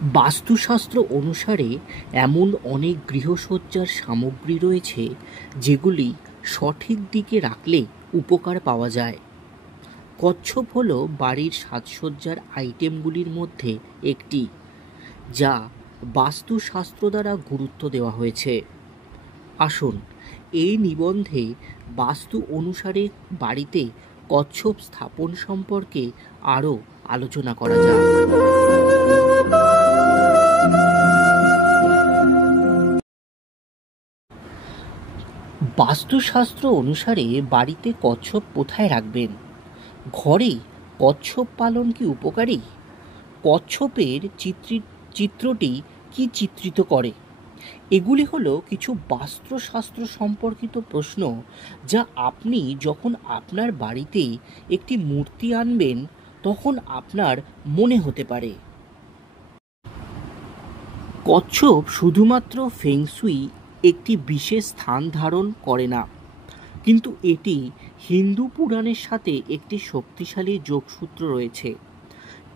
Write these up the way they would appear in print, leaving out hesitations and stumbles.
বাস্তুশাস্ত্র অনুসারে এমন অনেক গৃহসজ্জার সামগ্রী রয়েছে যেগুলি সঠিক দিকে রাখলে উপকার পাওয়া যায়। কচ্ছপ হলো বাড়ির সাজসজ্জার আইটেমগুলির মধ্যে একটি, যা বাস্তুশাস্ত্র দ্বারা গুরুত্ব দেওয়া হয়েছে। আসুন এই নিবন্ধে বাস্তু অনুসারে বাড়িতে কচ্ছপ স্থাপন সম্পর্কে আরও আলোচনা করা যাক। বাস্তুশাস্ত্র অনুসারে বাড়িতে কচ্ছপ কোথায় রাখবেন? ঘরে কচ্ছপ পালন কি উপকারী? কচ্ছপের চিত্রটি কি চিত্রিত করে? এগুলি হলো কিছু বাস্তুশাস্ত্র সম্পর্কিত প্রশ্ন, যা আপনি যখন আপনার বাড়িতে একটি মূর্তি আনবেন তখন আপনার মনে হতে পারে। কচ্ছপ শুধুমাত্র ফেংশুই একটি বিশেষ স্থান ধারণ করে না, কিন্তু এটি হিন্দু পুরাণের সাথে একটি শক্তিশালী যোগসূত্র রয়েছে।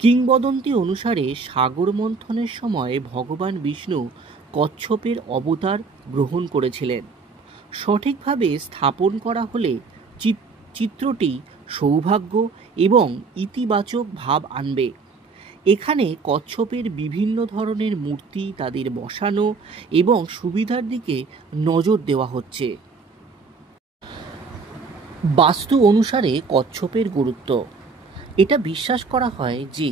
কিংবদন্তি অনুসারে সাগর মন্থনের সময় ভগবান বিষ্ণু কচ্ছপের অবতার গ্রহণ করেছিলেন। সঠিকভাবে স্থাপন করা হলে চিত্রটি সৌভাগ্য এবং ইতিবাচক ভাব আনবে। এখানে কচ্ছপের বিভিন্ন ধরনের মূর্তি, তাদের বসানো এবং সুবিধার দিকে নজর দেওয়া হচ্ছে। বাস্তু অনুসারে কচ্ছপের গুরুত্ব। এটা বিশ্বাস করা হয় যে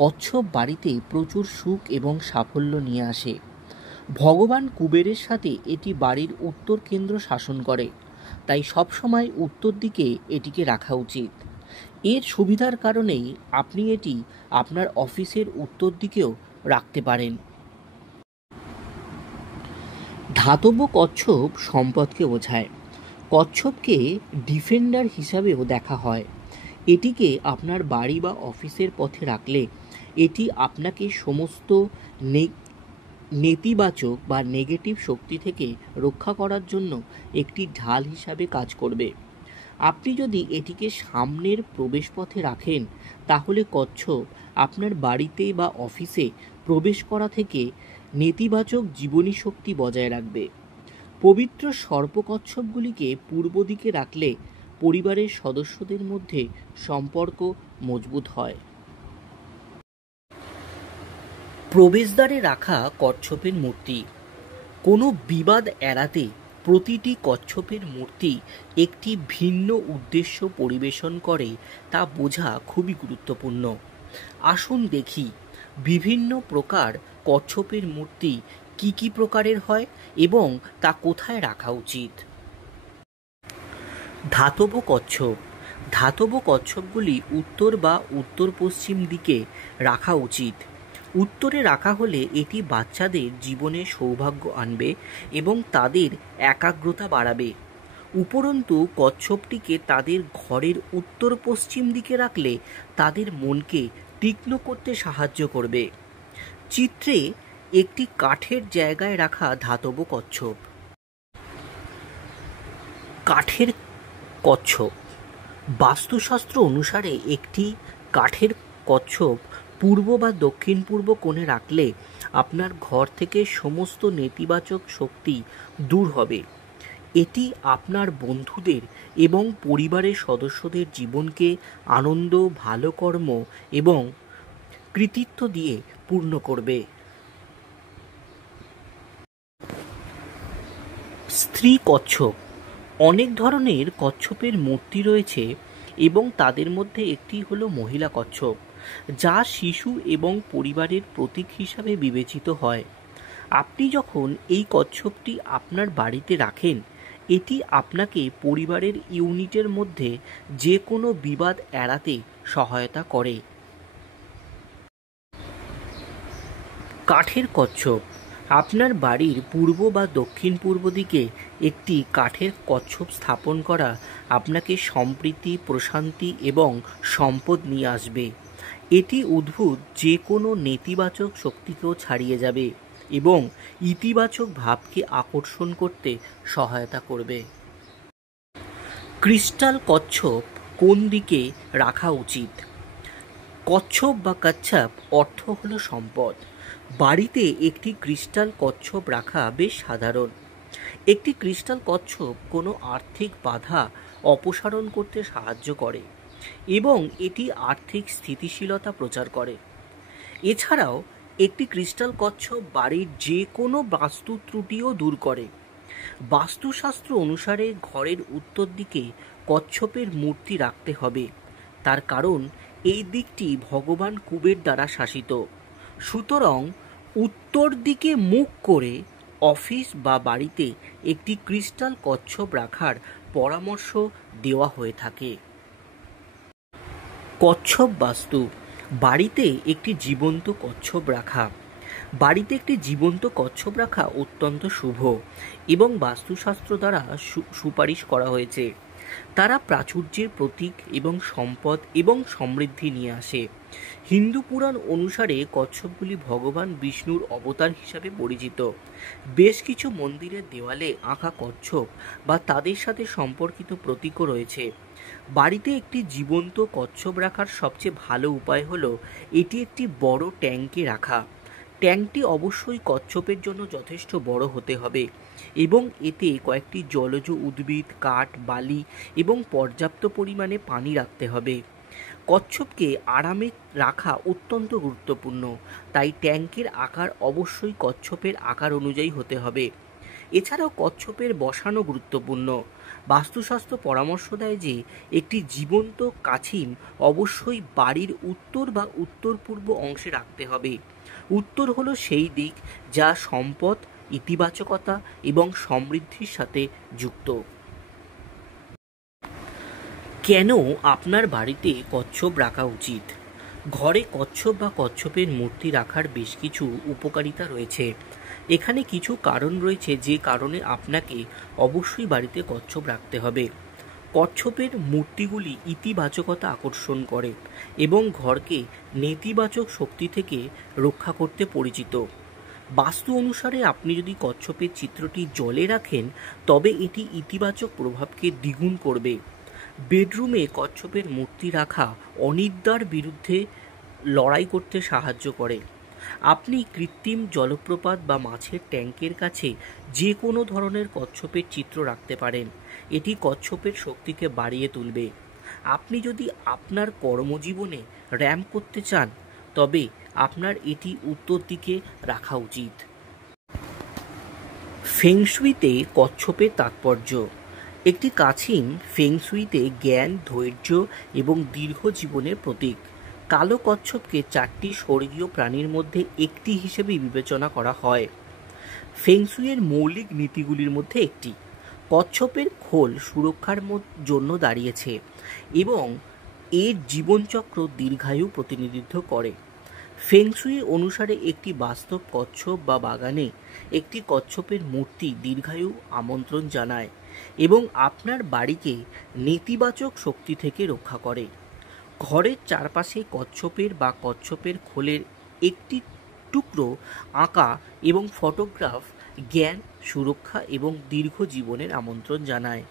কচ্ছপ বাড়িতে প্রচুর সুখ এবং সাফল্য নিয়ে আসে। ভগবান কুবেরের সাথে এটি বাড়ির উত্তর কেন্দ্র শাসন করে, তাই সবসময় উত্তর দিকে এটিকে রাখা উচিত। এর সুবিধার কারণেই আপনি এটি আপনার অফিসের উত্তর দিকেও রাখতে পারেন। ধাতব কচ্ছপ সম্পদকে বোঝায়। কচ্ছপকে ডিফেন্ডার হিসাবেও দেখা হয়। এটিকে আপনার বাড়ি বা অফিসের পথে রাখলে এটি আপনাকে সমস্ত নেতিবাচক বা নেগেটিভ শক্তি থেকে রক্ষা করার জন্য একটি ঢাল হিসাবে কাজ করবে। আপনি যদি এটিকে সামনের প্রবেশপথে রাখেন, তাহলে কচ্ছপ আপনার বাড়িতে বা অফিসে প্রবেশ করা থেকে নেতিবাচক জীবনী শক্তি বজায় রাখবে। পবিত্র সর্পকচ্ছপগুলিকে পূর্ব দিকে রাখলে পরিবারের সদস্যদের মধ্যে সম্পর্ক মজবুত হয়। প্রবেশদ্বারে রাখা কচ্ছপের মূর্তি। কোনো বিবাদ এড়াতে প্রতিটি কচ্ছপের মূর্তি একটি ভিন্ন উদ্দেশ্য পরিবেশন করে, তা বোঝা খুবই গুরুত্বপূর্ণ। আসুন দেখি বিভিন্ন প্রকার কচ্ছপের মূর্তি কি কি প্রকারের হয় এবং তা কোথায় রাখা উচিত। ধাতব কচ্ছপ। ধাতব কচ্ছপগুলি উত্তর বা উত্তর পশ্চিম দিকে রাখা উচিত। উত্তরে রাখা হলে এটি বাচ্চাদের জীবনে সৌভাগ্য আনবে এবং তাদের একাগ্রতা বাড়াবে। উপরন্তু কচ্ছপটিকে তাদের ঘরের উত্তর পশ্চিম দিকে রাখলে তাদের মনকে তীক্ষ্ণ করতে সাহায্য করবে। চিত্রে একটি কাঠের জায়গায় রাখা ধাতব কচ্ছপ। কাঠের কচ্ছপ। বাস্তুশাস্ত্র অনুসারে একটি কাঠের কচ্ছপ পূর্ব বা দক্ষিণ পূর্ব কোণে রাখলে আপনার ঘর থেকে সমস্ত নেতিবাচক শক্তি দূর হবে। এটি আপনার বন্ধুদের এবং পরিবারের সদস্যদের জীবনকে আনন্দ, ভালো কর্ম এবং কৃতিত্ব দিয়ে পূর্ণ করবে। স্ত্রী কচ্ছপ। অনেক ধরনের কচ্ছপের মূর্তি রয়েছে এবং তাদের মধ্যে একটি হলো মহিলা কচ্ছপ, যা শিশু এবং পরিবারের প্রতীক হিসাবে বিবেচিত হয়। আপনি যখন এই কচ্ছপটি আপনার বাড়িতে রাখেন, এটি আপনাকে পরিবারের ইউনিটের মধ্যে যে কোনো বিবাদ এড়াতে সহায়তা করে। কাঠের কচ্ছপ। আপনার বাড়ির পূর্ব বা দক্ষিণ পূর্ব দিকে একটি কাঠের কচ্ছপ স্থাপন করা আপনাকে সম্প্রীতি, প্রশান্তি এবং সম্পদ নিয়ে আসবে। এটি উদ্ভূত যে কোনো নেতিবাচক শক্তিকেও ছাড়িয়ে যাবে এবং ইতিবাচক ভাবকে আকর্ষণ করতে সহায়তা করবে। ক্রিস্টাল কচ্ছপ কোন দিকে রাখা উচিত? কচ্ছপ বা কচ্ছপ অর্থ হলো সম্পদ। বাড়িতে একটি ক্রিস্টাল কচ্ছপ রাখা বেশ সাধারণ। একটি ক্রিস্টাল কচ্ছপ কোনো আর্থিক বাধা অপসারণ করতে সাহায্য করে এবং এটি আর্থিক স্থিতিশীলতা প্রচার করে। এছাড়াও একটি ক্রিস্টাল কচ্ছপ বাড়ির যে কোনো বাস্তু ত্রুটিও দূর করে। বাস্তুশাস্ত্র অনুসারে ঘরের উত্তর দিকে কচ্ছপের মূর্তি রাখতে হবে, তার কারণ এই দিকটি ভগবান কুবের দ্বারা শাসিত। সুতরাং উত্তর দিকে মুখ করে অফিস বা বাড়িতে একটি ক্রিস্টাল কচ্ছপ রাখার পরামর্শ দেওয়া হয়ে থাকে। কচ্ছপ বাস্তু। বাড়িতে একটি জীবন্ত কচ্ছপ রাখা। বাড়িতে একটি জীবন্ত কচ্ছপ রাখা অত্যন্ত শুভ এবং বাস্তুশাস্ত্র দ্বারা সুপারিশ করা হয়েছে। তারা প্রাচুর্যের প্রতীক এবং সম্পদ এবং সমৃদ্ধি নিয়ে আসে। হিন্দু পুরাণ অনুসারে কচ্ছপগুলি ভগবান বিষ্ণুর অবতার হিসাবে পরিচিত। বেশ কিছু মন্দিরের দেওয়ালে আঁকা কচ্ছপ বা তাদের সাথে সম্পর্কিত প্রতীকও রয়েছে। বাড়িতে একটি জীবন্ত কচ্ছপ রাখার সবচেয়ে ভালো উপায় হলো এটি একটি বড় ট্যাঙ্কে রাখা। ট্যাঙ্কটি অবশ্যই কচ্ছপের জন্য যথেষ্ট বড় হতে হবে এবং এতে কয়েকটি জলজ উদ্ভিদ, কাঠ, বালি এবং পর্যাপ্ত পরিমাণে পানি রাখতে হবে। কচ্ছপকে আরামে রাখা অত্যন্ত গুরুত্বপূর্ণ, তাই ট্যাঙ্কের আকার অবশ্যই কচ্ছপের আকার অনুযায়ী হতে হবে। এছাড়াও কচ্ছপের বসানো গুরুত্বপূর্ণ। বাস্তুশাস্ত্র পরামর্শ দেয় যে একটি জীবন্ত কাছিম অবশ্যই বাড়ির উত্তর বা উত্তর পূর্ব অংশে রাখতে হবে। উত্তর হলো সেই দিক যা সম্পদ, ইতিবাচকতা এবং সমৃদ্ধির সাথে যুক্ত। কেন আপনার বাড়িতে কচ্ছপ রাখা উচিত? ঘরে কচ্ছপ বা কচ্ছপের মূর্তি রাখার বেশ কিছু উপকারিতা রয়েছে। এখানে কিছু কারণ রয়েছে যে কারণে আপনাকে অবশ্যই বাড়িতে কচ্ছপ রাখতে হবে। কচ্ছপের মূর্তিগুলি ইতিবাচকতা আকর্ষণ করে এবং ঘরকে নেতিবাচক শক্তি থেকে রক্ষা করতে পরিচিত। বাস্তু অনুসারে আপনি যদি কচ্ছপের চিত্রটি জলে রাখেন তবে এটি ইতিবাচক প্রভাবকে দ্বিগুণ করবে। বেডরুমে কচ্ছপের মূর্তি রাখা অনিদ্রার বিরুদ্ধে লড়াই করতে সাহায্য করে। আপনি কৃত্রিম জলপ্রপাত বা মাছের ট্যাঙ্কের কাছে যে কোনো ধরনের কচ্ছপের চিত্র রাখতে পারেন। এটি কচ্ছপের শক্তিকে বাড়িয়ে তুলবে। আপনি যদি আপনার কর্মজীবনে র্যাম্প করতে চান তবে আপনার এটি উত্তর দিকে রাখা উচিত। ফেংশুইতে কচ্ছপের তাৎপর্য। একটি কাছিম ফেংশুইতে জ্ঞান, ধৈর্য এবং দীর্ঘ জীবনের প্রতীক। কালো কচ্ছপকে 4টি স্বর্গীয় প্রাণীর মধ্যে একটি হিসেবে বিবেচনা করা হয়। ফেংশুইয়ের মৌলিক নীতিগুলির মধ্যে একটি। কচ্ছপের খোল সুরক্ষার জন্য দাঁড়িয়েছে এবং এর জীবনচক্র দীর্ঘায়ু প্রতিনিধিত্ব করে। ফেংশুই অনুসারে একটি বাস্তব কচ্ছপ বা বাগানে একটি কচ্ছপের মূর্তি দীর্ঘায়ু আমন্ত্রণ জানায় এবং আপনার বাড়িকে নেতিবাচক শক্তি থেকে রক্ষা করে। ঘরের চারপাশে কচ্ছপের বা কচ্ছপের খোলের একটি টুকরো আঁকা এবং ফটোগ্রাফ জ্ঞান, সুরক্ষা এবং দীর্ঘ জীবনের আমন্ত্রণ জানায়।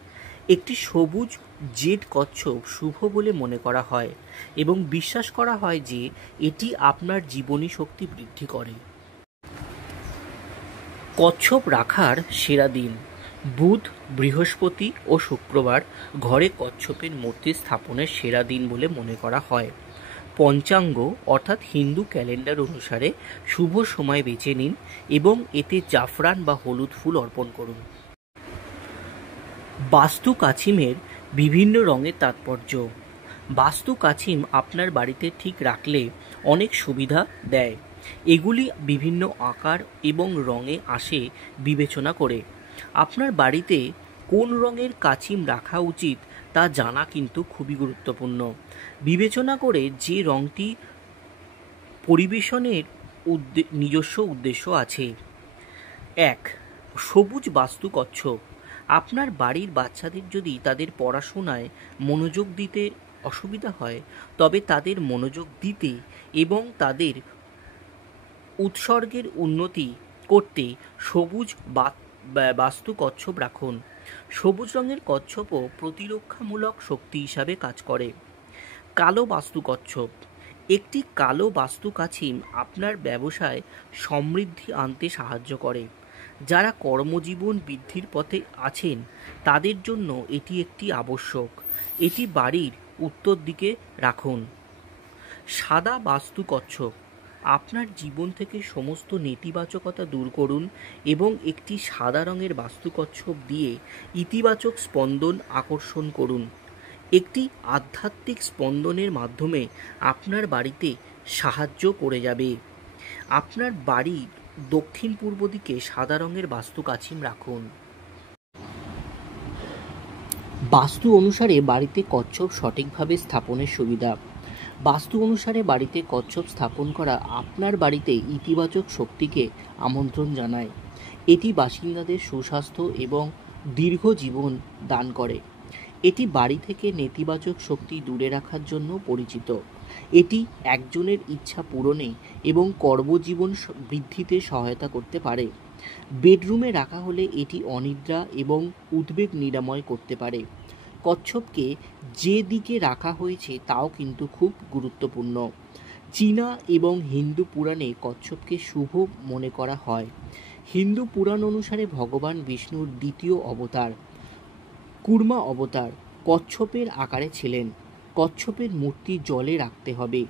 একটি সবুজ জেড কচ্ছপ শুভ বলে মনে করা হয় এবং বিশ্বাস করা হয় যে এটি আপনার জীবনী শক্তি বৃদ্ধি করে। কচ্ছপ রাখার সেরা দিন: বুধ, বৃহস্পতি ও শুক্রবার ঘরে কচ্ছপের মূর্তি স্থাপনের সেরা দিন বলে মনে করা হয়। পঞ্চাঙ্গ অর্থাৎ হিন্দু ক্যালেন্ডার অনুসারে শুভ সময় বেছে নিন এবং এতে জাফরান বা হলুদ ফুল অর্পণ করুন। বাস্তু কাছিমের বিভিন্ন রঙের তাৎপর্য। বাস্তু কাছিম আপনার বাড়িতে ঠিক রাখলে অনেক সুবিধা দেয়। এগুলি বিভিন্ন আকার এবং রঙে আসে বিবেচনা করে। আপনার বাড়িতে কোন রঙের কাছিম রাখা উচিত তা জানা কিন্তু খুবই গুরুত্বপূর্ণ। বিবেচনা করে যে রঙটি পরিবেশনের নিজস্ব উদ্দেশ্য আছে। 1. সবুজ বাস্তু কচ্ছপ। আপনার বাড়ির বাচ্চাদের যদি তাদের পড়াশোনায় মনোযোগ দিতে অসুবিধা হয় তবে তাদের মনোযোগ দিতে এবং তাদের উৎসর্গের উন্নতি করতে সবুজ বাস্তু কচ্ছপ রাখুন। সবুজ রঙের কচ্ছপও প্রতিরক্ষামূলক শক্তি হিসাবে কাজ করে। কালো বাস্তু কচ্ছপ। একটি কালো বাস্তু কাছিম আপনার ব্যবসায় সমৃদ্ধি আনতে সাহায্য করে। যারা কর্মজীবন বৃদ্ধির পথে আছেন তাদের জন্য এটি একটি আবশ্যক। এটি বাড়ির উত্তর দিকে রাখুন। সাদা বাস্তু কচ্ছপ আপনার জীবন থেকে সমস্ত নেতিবাচকতা দূর করুন এবং একটি সাদা রঙের বাস্তু কচ্ছপ দিয়ে ইতিবাচক স্পন্দন আকর্ষণ করুন। একটি আধ্যাত্মিক স্পন্দনের মাধ্যমে আপনার বাড়িতে সাহায্য করে যাবে। আপনার বাড়ির দক্ষিণ পূর্ব দিকে সাদা রঙের বাস্তু কাছিম রাখুন। বাস্তু অনুসারে বাড়িতে কচ্ছপ সঠিকভাবে স্থাপনের সুবিধা। বাস্তু অনুসারে বাড়িতে কচ্ছপ স্থাপন করা আপনার বাড়িতে ইতিবাচক শক্তিকে আমন্ত্রণ জানায়। এটি বাসিন্দাদের সুস্বাস্থ্য এবং দীর্ঘ জীবন দান করে। এটি বাড়ি থেকে নেতিবাচক শক্তি দূরে রাখার জন্য পরিচিত। এটি একজনের ইচ্ছা পূরণে এবং কর্মজীবন বৃদ্ধিতে সহায়তা করতে পারে। বেডরুমে রাখা হলে এটি অনিদ্রা এবং উদ্বেগ নিরাময় করতে পারে। কচ্ছপকে যে দিকে রাখা হয়েছে তাও কিন্তু খুব গুরুত্বপূর্ণ। চীনা এবং হিন্দু পুরাণে কচ্ছপকে শুভ মনে করা হয়। হিন্দু পুরাণ অনুসারে ভগবান বিষ্ণুর দ্বিতীয় অবতার কুর্মা অবতার কচ্ছপের আকারে ছিলেন। কচ্ছপের মূর্তি জলে রাখতে হবে।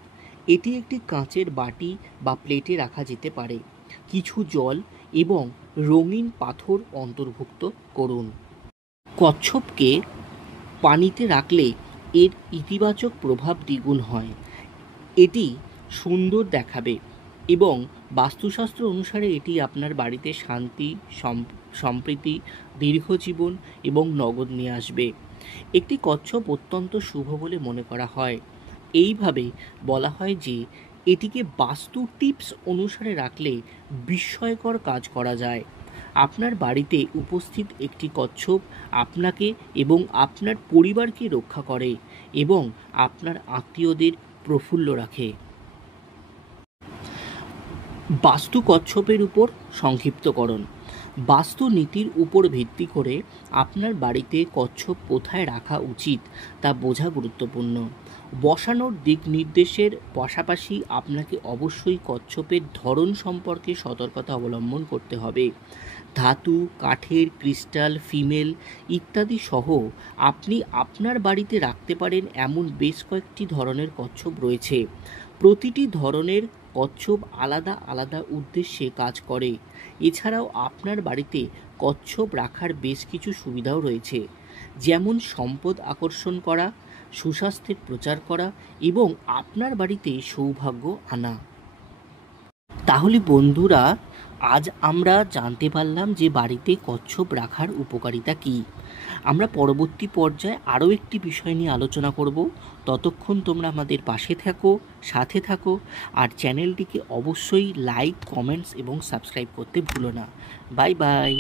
এটি একটি কাঁচের বাটি বা প্লেটে রাখা যেতে পারে। কিছু জল এবং রঙিন পাথর অন্তর্ভুক্ত করুন। কচ্ছপকে পানিতে রাখলে এর ইতিবাচক প্রভাব দ্বিগুণ হয়। এটি সুন্দর দেখাবে এবং বাস্তুশাস্ত্র অনুসারে এটি আপনার বাড়িতে শান্তি, সম্প্রীতি, দীর্ঘজীবন এবং নগদ নিয়ে আসবে। একটি কচ্ছপ অত্যন্ত শুভ বলে মনে করা হয়। এইভাবে বলা হয় যে এটিকে বাস্তু টিপস অনুসারে রাখলে বিস্ময়কর কাজ করা যায়। আপনার বাড়িতে উপস্থিত একটি কচ্ছপ আপনাকে এবং আপনার পরিবারকে রক্ষা করে এবং আপনার আত্মীয়দের প্রফুল্ল রাখে। বাস্তু কচ্ছপের উপর সংক্ষিপ্তকরণ। বাস্তু নীতির উপর ভিত্তি করে আপনার বাড়িতে কচ্ছপ কোথায় রাখা উচিত তা বোঝা গুরুত্বপূর্ণ। বসানোর দিক নির্দেশের পাশাপাশি আপনাকে অবশ্যই কচ্ছপের ধরন সম্পর্কে সতর্কতা অবলম্বন করতে হবে। ধাতু, কাঠের, ক্রিস্টাল, ফিমেল ইত্যাদি সহ আপনি আপনার বাড়িতে রাখতে পারেন এমন বেশ কয়েকটি ধরনের কচ্ছপ রয়েছে। প্রতিটি ধরনের কচ্ছপ আলাদা আলাদা উদ্দেশ্যে কাজ করে। এছাড়াও আপনার বাড়িতে কচ্ছপ রাখার বেশ কিছু সুবিধাও রয়েছে, যেমন সম্পদ আকর্ষণ করা, সুস্বাস্থ্যের প্রচার করা এবং আপনার বাড়িতে সৌভাগ্য আনা। তাহলে বন্ধুরা, আজ আমরা জানতে পারলাম যে বাড়িতে কচ্ছপ রাখার উপকারিতা কী। আমরা পরবর্তী পর্যায়ে আরও একটি বিষয় নিয়ে আলোচনা করব। ততক্ষণ তোমরা আমাদের পাশে থাকো, সাথে থাকো, আর চ্যানেলটিকে অবশ্যই লাইক, কমেন্টস এবং সাবস্ক্রাইব করতে ভুলো না। Bye bye.